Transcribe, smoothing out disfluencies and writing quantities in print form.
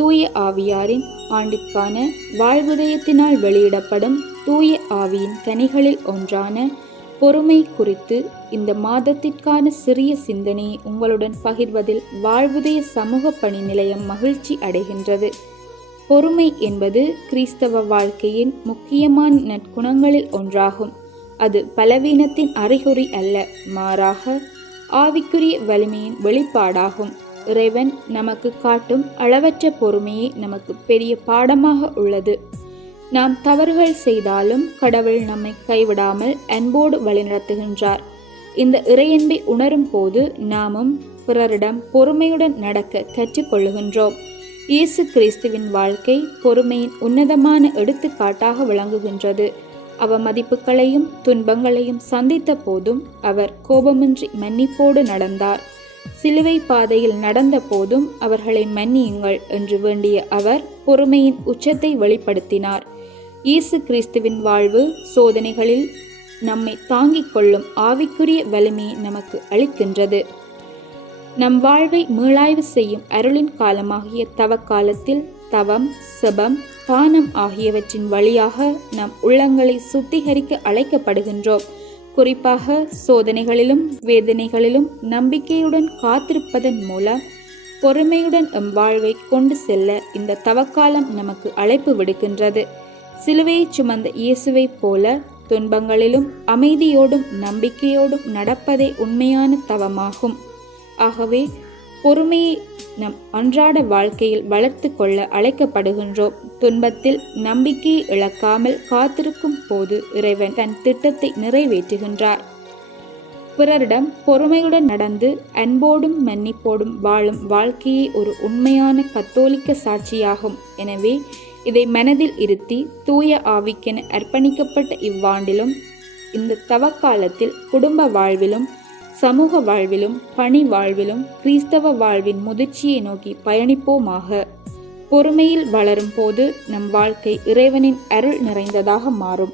தூய ஆவியாரின் ஆண்டிற்கான வாழ்வுதயத்தினால் வெளியிடப்படும் தூய ஆவியின் கனிகளில் ஒன்றான பொறுமை குறித்து இந்த மாதத்திற்கான சிறிய சிந்தனையை உங்களுடன் பகிர்வதில் வாழ்வுதய சமூக பணி நிலையம் மகிழ்ச்சி அடைகின்றது. பொறுமை என்பது கிறிஸ்தவ வாழ்க்கையின் முக்கியமான நற்குணங்களில் ஒன்றாகும். அது பலவீனத்தின் அறிகுறி அல்ல, மாறாக ஆவிக்குரிய வலிமையின் வெளிப்பாடாகும். இறைவன் நமக்கு காட்டும் அளவற்ற பொறுமையே நமக்கு பெரிய பாடமாக உள்ளது. நாம் தவறுகள் செய்தாலும் கடவுள் நம்மை கைவிடாமல் அன்போடு வழிநடத்துகின்றார். இந்த இறையன்பை உணரும் போது நாமும் பிறரிடம் பொறுமையுடன் நடக்க கற்றுக்கொள்ளுகின்றோம். இயேசு கிறிஸ்துவின் வாழ்க்கை பொறுமையின் உன்னதமான எடுத்துக்காட்டாக விளங்குகின்றது. அவமதிப்புகளையும் துன்பங்களையும் சந்தித்த போதும் அவர் கோபமின்றி மன்னிப்போடு நடந்தார். சிலுவை பாதையில் நடந்த போதும் அவர்களை மன்னியுங்கள் என்று வேண்டிய அவர் பொறுமையின் உச்சத்தை வெளிப்படுத்தினார். இயேசு கிறிஸ்துவின் வாழ்வு சோதனைகளில் நம்மை தாங்கிக் கொள்ளும் ஆவிக்குரிய வலிமையை நமக்கு அளிக்கின்றது. நம் வாழ்வை மீளாய்வு செய்யும் அருளின் காலமாகிய தவக்காலத்தில் தவம், செபம், தானம் ஆகியவற்றின் வழியாக நம் உள்ளங்களை சுத்திகரிக்க அழைக்கப்படுகின்றோம். குறிப்பாக சோதனைகளிலும் வேதனைகளிலும் நம்பிக்கையுடன் காத்திருப்பதன் மூலம் பொறுமையுடன் எம் வாழ்வை கொண்டு செல்ல இந்த தவக்காலம் நமக்கு அழைப்பு விடுக்கின்றது. சிலுவையை சுமந்த இயேசுவை போல துன்பங்களிலும் அமைதியோடும் நம்பிக்கையோடும் நடப்பதே உண்மையான தவமாகும். ஆகவே பொறுமையை நம் அன்றாட வாழ்க்கையில் வளர்த்து கொள்ள அழைக்கப்படுகின்றோம். துன்பத்தில் நம்பிக்கையை இழக்காமல் காத்திருக்கும் போது இறைவன் தன் திட்டத்தை நிறைவேற்றுகின்றார். பிறரிடம் பொறுமையுடன் நடந்து அன்போடும் மன்னிப்போடும் வாழும் வாழ்க்கையே ஒரு உண்மையான கத்தோலிக்க சாட்சியாகும். எனவே இதை மனதில் இருத்தி தூய ஆவிக்கென அர்ப்பணிக்கப்பட்ட இவ்வாண்டிலும் இந்த தவக்காலத்தில் குடும்ப வாழ்விலும் சமூக வாழ்விலும் பணி வாழ்விலும் கிறிஸ்தவ வாழ்வின் முதிர்ச்சியை நோக்கி பயணிப்போமாக. பொறுமையில் வளரும் போது நம் வாழ்க்கை இறைவனின் அருள் நிறைந்ததாக மாறும்.